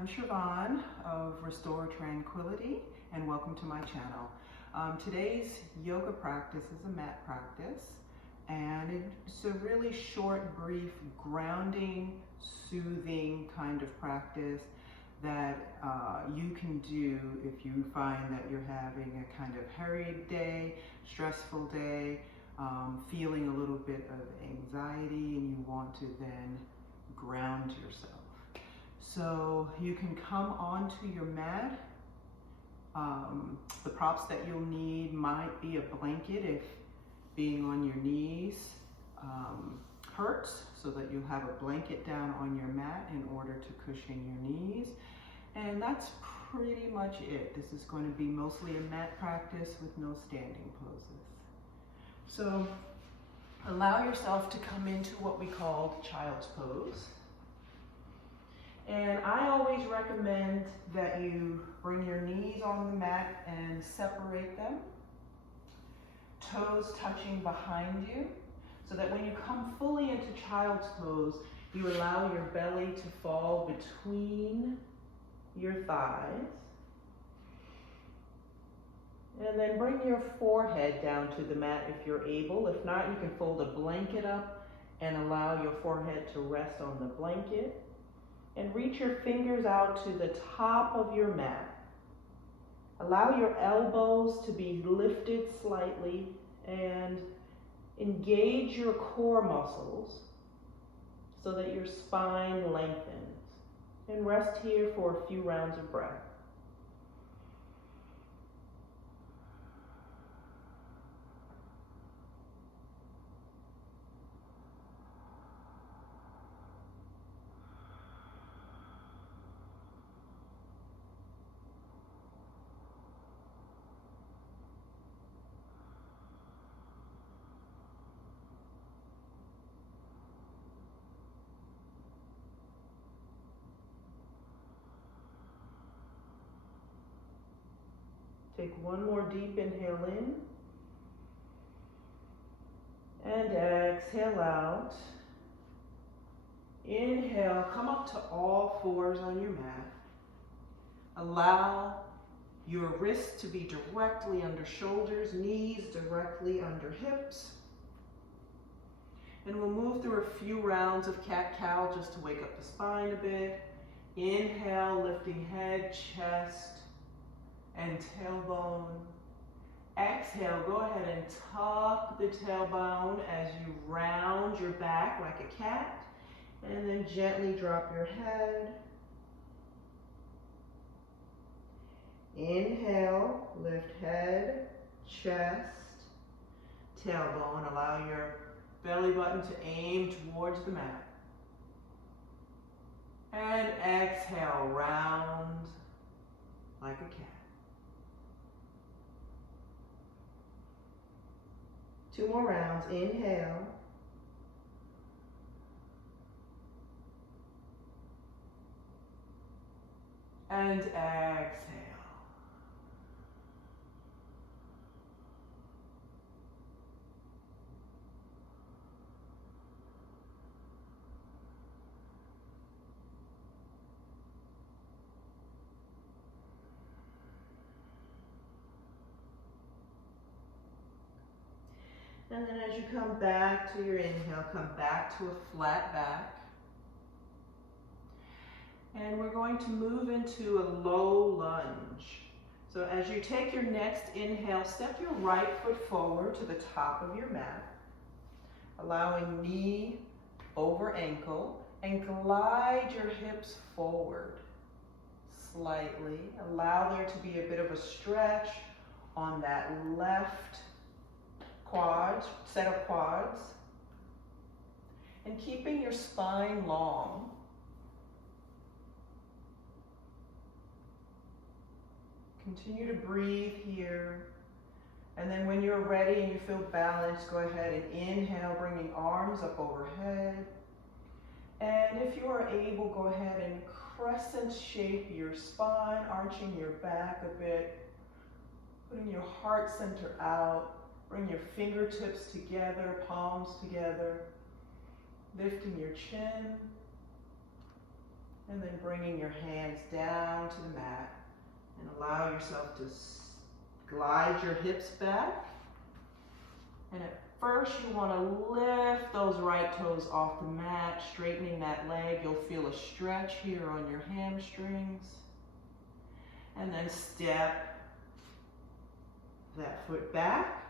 I'm Siobhan of Restore Tranquility, and welcome to my channel. Today's yoga practice is a mat practice, and it's a really short, brief, grounding, soothing kind of practice that you can do if you find that you're having a kind of hurried day, stressful day, feeling a little bit of anxiety, and you want to then ground yourself. So you can come onto your mat. The props that you'll need might be a blanket if being on your knees hurts, so that you have a blanket down on your mat in order to cushion your knees. And that's pretty much it. This is going to be mostly a mat practice with no standing poses. So allow yourself to come into what we call child's pose. And I always recommend that you bring your knees on the mat and separate them, toes touching behind you, so that when you come fully into child's pose, you allow your belly to fall between your thighs. And then bring your forehead down to the mat if you're able. If not, you can fold a blanket up and allow your forehead to rest on the blanket. And reach your fingers out to the top of your mat. Allow your elbows to be lifted slightly and engage your core muscles so that your spine lengthens. And rest here for a few rounds of breath. Take one more deep inhale in, and exhale out. Inhale, come up to all fours on your mat. Allow your wrists to be directly under shoulders, knees directly under hips. And we'll move through a few rounds of cat-cow just to wake up the spine a bit. Inhale, lifting head, chest, and tailbone. Exhale, go ahead and tuck the tailbone as you round your back like a cat, and then gently drop your head. Inhale, lift head, chest, tailbone. Allow your belly button to aim towards the mat. And exhale, round like a cat. 2 more rounds. Inhale. And exhale. And then as you come back to your inhale, come back to a flat back. And we're going to move into a low lunge. So as you take your next inhale, step your right foot forward to the top of your mat, allowing knee over ankle, and glide your hips forward slightly. Allow there to be a bit of a stretch on that left set of quads, and keeping your spine long. Continue to breathe here, and then when you're ready and you feel balanced, go ahead and inhale, bringing arms up overhead. And if you are able, go ahead and crescent shape your spine, arching your back a bit, putting your heart center out. Bring your fingertips together, palms together, lifting your chin, And then bringing your hands down to the mat and allow yourself to glide your hips back. And at first you want to lift those right toes off the mat, straightening that leg. You'll feel a stretch here on your hamstrings. And then step that foot back,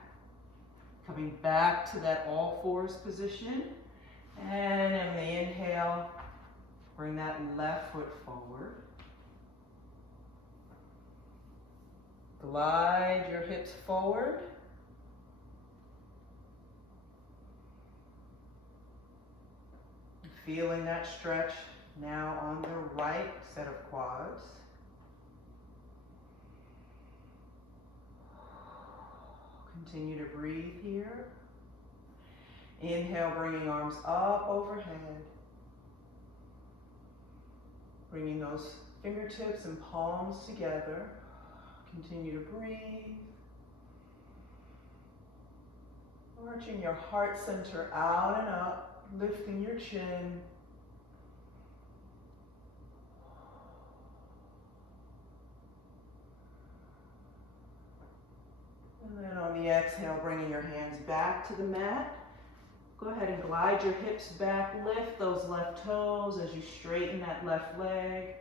coming back to that all fours position. And on the inhale, bring that left foot forward. Glide your hips forward. Feeling that stretch now on the right set of quads. Continue to breathe here. Inhale, bringing arms up overhead. Bringing those fingertips and palms together. Continue to breathe. Arching your heart center out and up, lifting your chin. And then on the exhale, bringing your hands back to the mat. Go ahead and glide your hips back, lift those left toes as you straighten that left leg.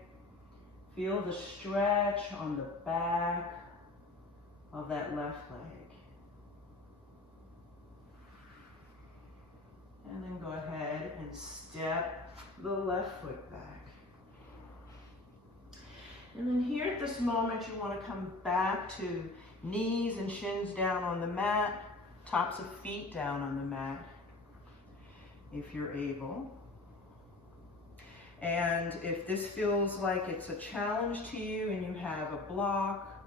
Feel the stretch on the back of that left leg. And then go ahead and step the left foot back. And then here at this moment, you want to come back to knees and shins down on the mat, tops of feet down on the mat, if you're able. And if this feels like it's a challenge to you and you have a block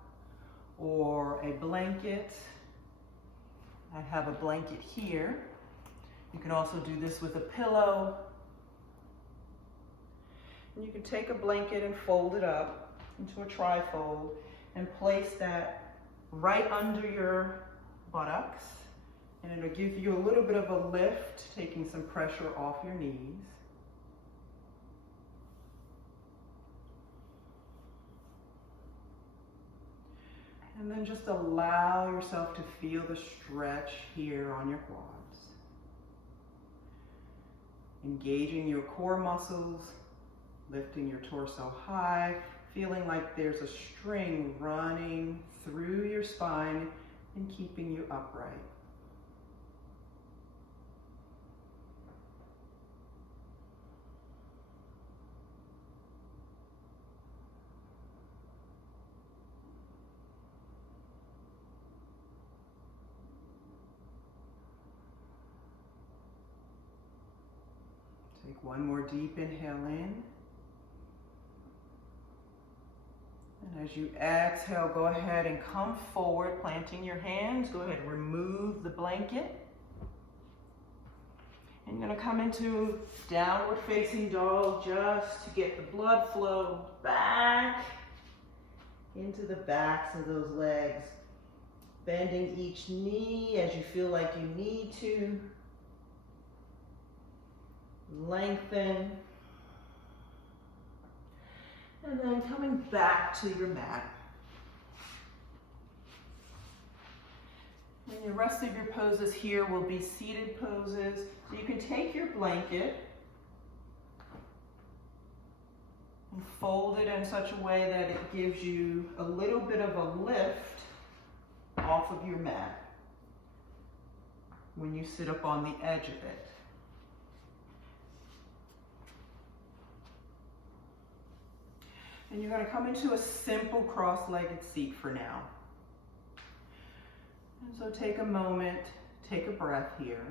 or a blanket, I have a blanket here. You can also do this with a pillow. And you can take a blanket and fold it up into a trifold and place that right under your buttocks. And it'll give you a little bit of a lift, taking some pressure off your knees. And then just allow yourself to feel the stretch here on your quads. Engaging your core muscles, lifting your torso high, feeling like there's a string running through your spine and keeping you upright. Take one more deep inhale in. And as you exhale, go ahead and come forward, planting your hands. Go ahead and remove the blanket. And you're going to come into downward facing dog just to get the blood flow back into the backs of those legs. Bending each knee as you feel like you need to. Lengthen. And then coming back to your mat. And the rest of your poses here will be seated poses. So you can take your blanket and fold it in such a way that it gives you a little bit of a lift off of your mat when you sit up on the edge of it. And you're going to come into a simple cross-legged seat for now. And so take a moment, take a breath here.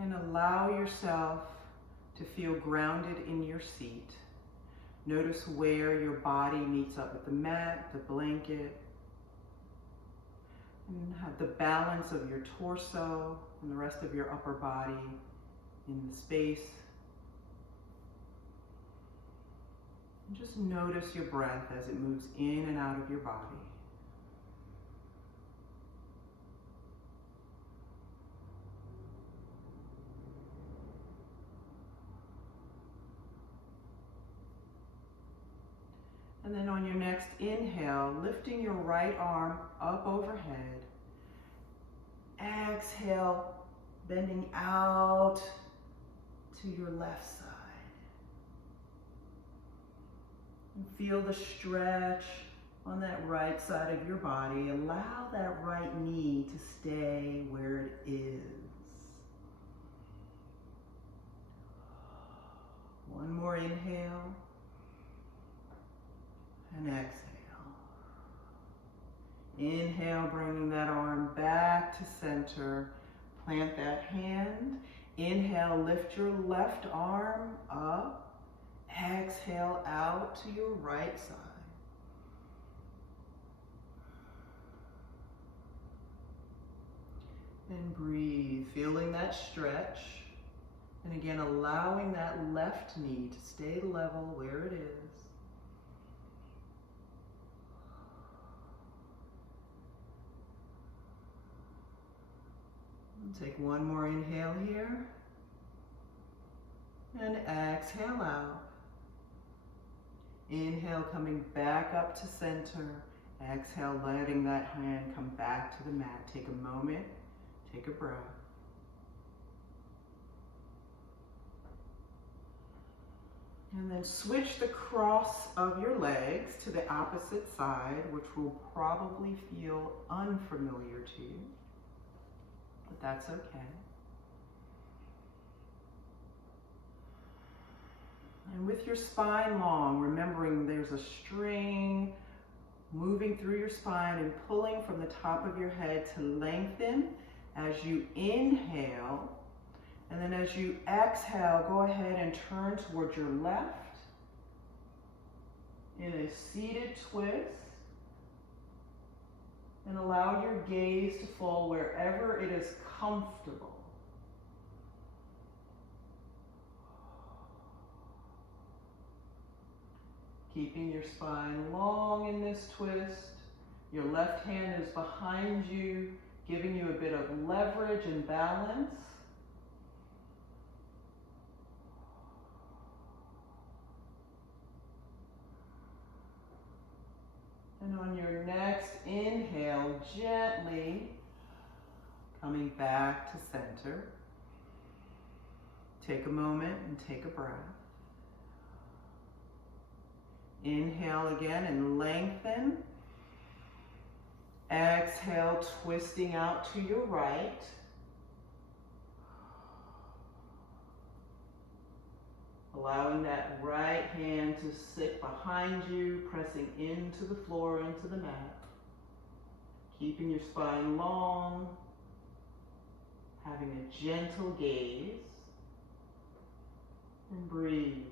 And allow yourself to feel grounded in your seat. Notice where your body meets up with the mat, the blanket. And have the balance of your torso and the rest of your upper body in the space. And just notice your breath as it moves in and out of your body. And then on your next inhale, lifting your right arm up overhead. Exhale, bending out to your left side. And feel the stretch on that right side of your body. Allow that right knee to stay where it is. One more inhale and exhale. Inhale, bringing that arm back to center. Plant that hand. Inhale, lift your left arm up. Exhale out to your right side. And breathe, feeling that stretch. And again, allowing that left knee to stay level where it is. And take one more inhale here. And exhale out. Inhale, coming back up to center. Exhale, letting that hand come back to the mat. Take a moment, take a breath. And then switch the cross of your legs to the opposite side, which will probably feel unfamiliar to you, but that's okay. And with your spine long, remembering there's a string moving through your spine and pulling from the top of your head to lengthen as you inhale. And then as you exhale, go ahead and turn towards your left in a seated twist. And allow your gaze to fall wherever it is comfortable. Keeping your spine long in this twist. Your left hand is behind you, giving you a bit of leverage and balance. And on your next inhale, gently coming back to center. Take a moment and take a breath. Inhale again and lengthen. Exhale, twisting out to your right. Allowing that right hand to sit behind you, pressing into the floor, into the mat. Keeping your spine long. Having a gentle gaze. And breathe.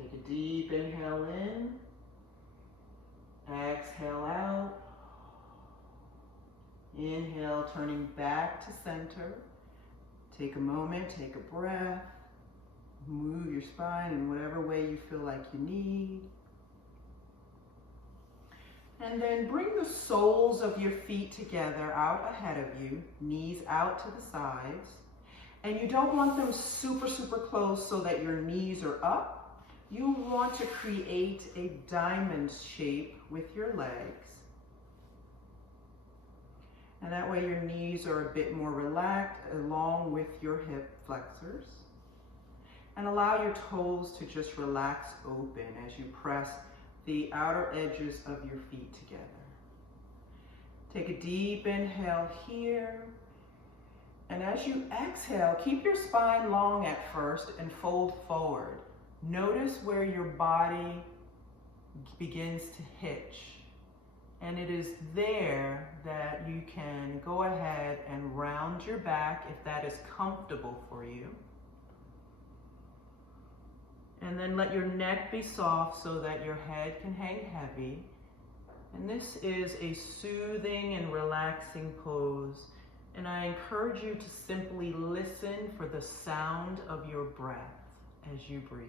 Take a deep inhale in, exhale out, inhale, turning back to center. Take a moment, take a breath, move your spine in whatever way you feel like you need. And then bring the soles of your feet together out ahead of you, knees out to the sides. And you don't want them super, super close so that your knees are up. You want to create a diamond shape with your legs. And that way your knees are a bit more relaxed along with your hip flexors. And allow your toes to just relax open as you press the outer edges of your feet together. Take a deep inhale here. And as you exhale, keep your spine long at first and fold forward. Notice where your body begins to hitch. And it is there that you can go ahead and round your back if that is comfortable for you. And then let your neck be soft so that your head can hang heavy. And this is a soothing and relaxing pose. And I encourage you to simply listen for the sound of your breath as you breathe.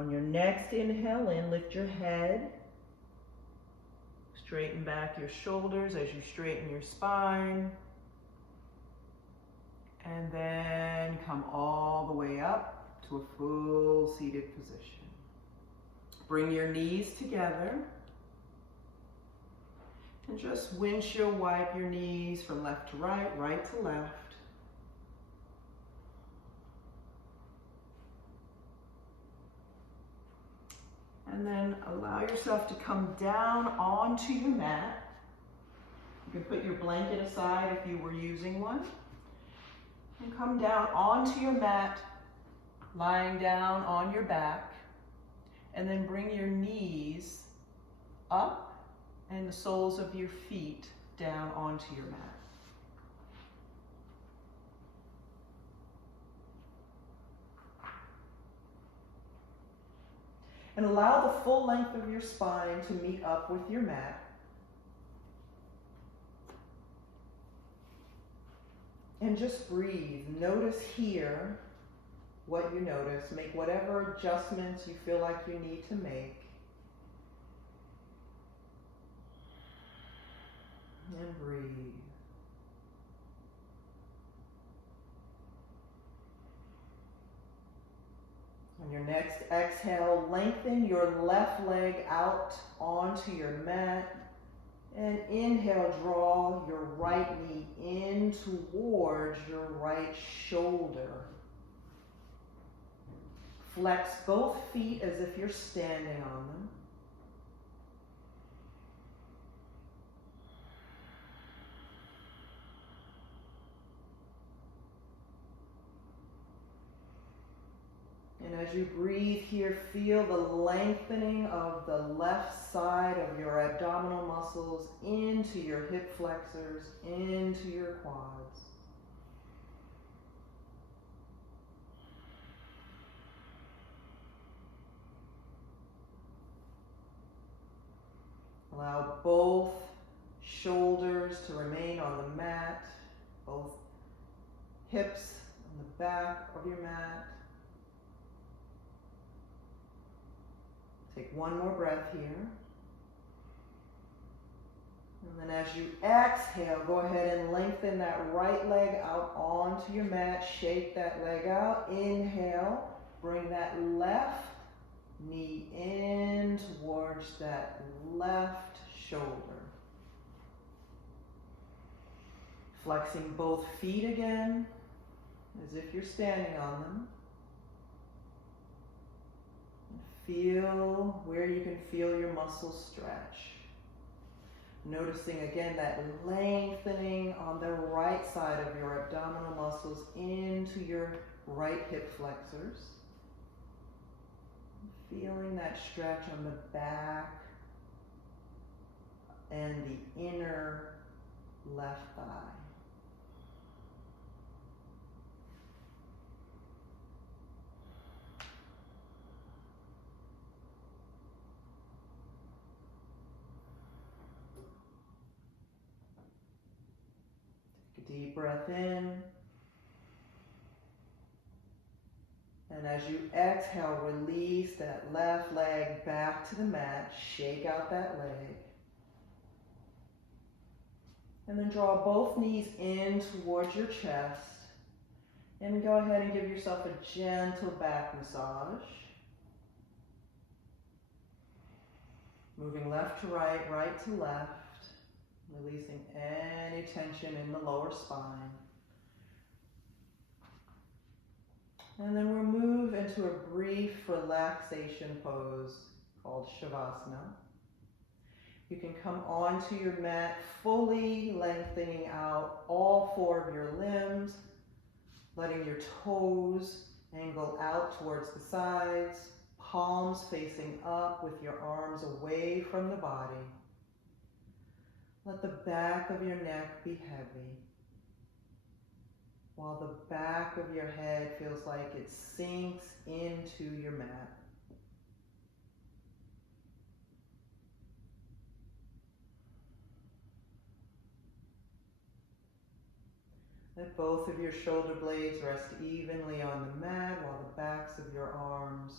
On your next inhale in, lift your head. Straighten back your shoulders as you straighten your spine. And then come all the way up to a full seated position. Bring your knees together. And just windshield wipe your knees from left to right, right to left. And then allow yourself to come down onto your mat. You can put your blanket aside if you were using one. And come down onto your mat, lying down on your back. And then bring your knees up and the soles of your feet down onto your mat. And allow the full length of your spine to meet up with your mat. And just breathe. Notice here what you notice. Make whatever adjustments you feel like you need to make. And breathe. On your next exhale, lengthen your left leg out onto your mat. And inhale, draw your right knee in towards your right shoulder. Flex both feet as if you're standing on them. And as you breathe here, feel the lengthening of the left side of your abdominal muscles into your hip flexors, into your quads. Allow both shoulders to remain on the mat, both hips on the back of your mat. Take one more breath here. And then as you exhale, go ahead and lengthen that right leg out onto your mat. Shake that leg out. Inhale. Bring that left knee in towards that left shoulder. Flexing both feet again, as if you're standing on them. Feel where you can feel your muscles stretch. Noticing again that lengthening on the right side of your abdominal muscles into your right hip flexors. Feeling that stretch on the back and the inner left thigh. Deep breath in. And as you exhale, release that left leg back to the mat. Shake out that leg. And then draw both knees in towards your chest. And go ahead and give yourself a gentle back massage. Moving left to right, right to left. Releasing any tension in the lower spine. And then we'll move into a brief relaxation pose called Shavasana. You can come onto your mat, fully lengthening out all four of your limbs, letting your toes angle out towards the sides, palms facing up with your arms away from the body. Let the back of your neck be heavy, while the back of your head feels like it sinks into your mat. Let both of your shoulder blades rest evenly on the mat while the backs of your arms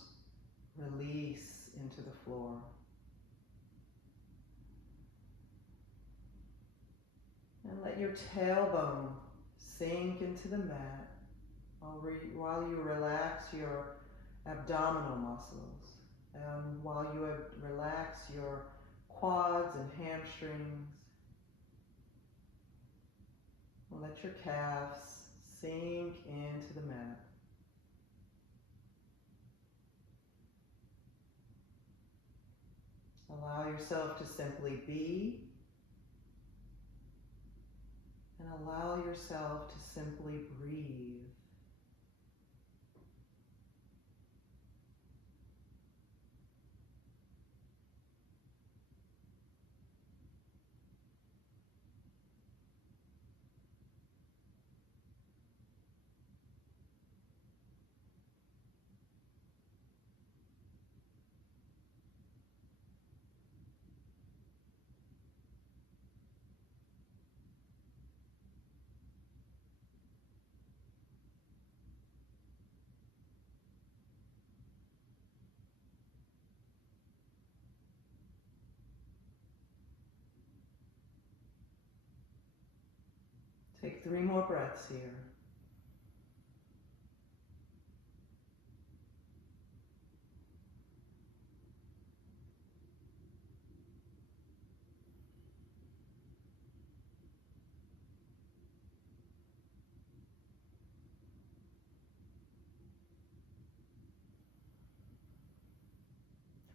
Release into the floor. And let your tailbone sink into the mat while you relax your abdominal muscles. And while you relax your quads and hamstrings, let your calves sink into the mat. Allow yourself to simply be, and allow yourself to simply breathe. Take 3 more breaths here.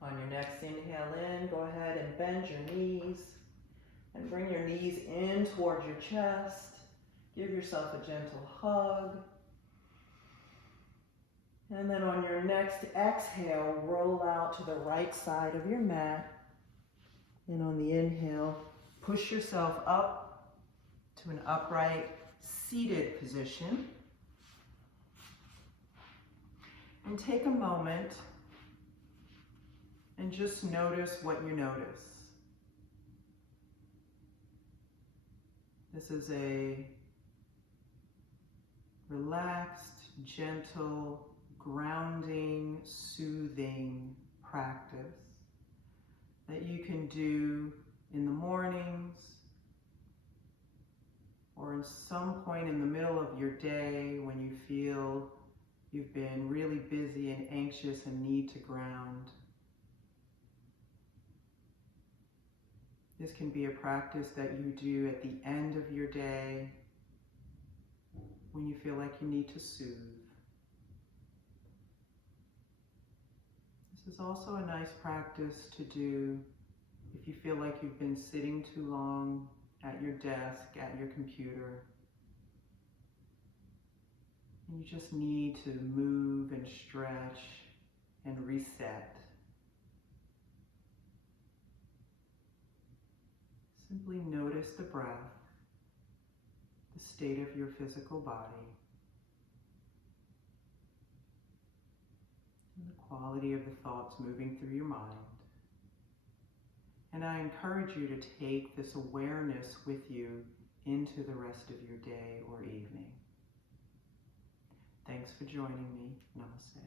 On your next inhale in, go ahead and bend your knees and bring your knees in towards your chest. Give yourself a gentle hug. And then on your next exhale, roll out to the right side of your mat. And on the inhale, push yourself up to an upright seated position. And take a moment and just notice what you notice. This is a relaxed, gentle, grounding, soothing practice that you can do in the mornings or in some point in the middle of your day when you feel you've been really busy and anxious and need to ground. This can be a practice that you do at the end of your day when you feel like you need to soothe. This is also a nice practice to do if you feel like you've been sitting too long at your desk, at your computer, and you just need to move and stretch and reset. Simply notice the breath, the state of your physical body, and the quality of the thoughts moving through your mind. And I encourage you to take this awareness with you into the rest of your day or evening. Thanks for joining me. Namaste.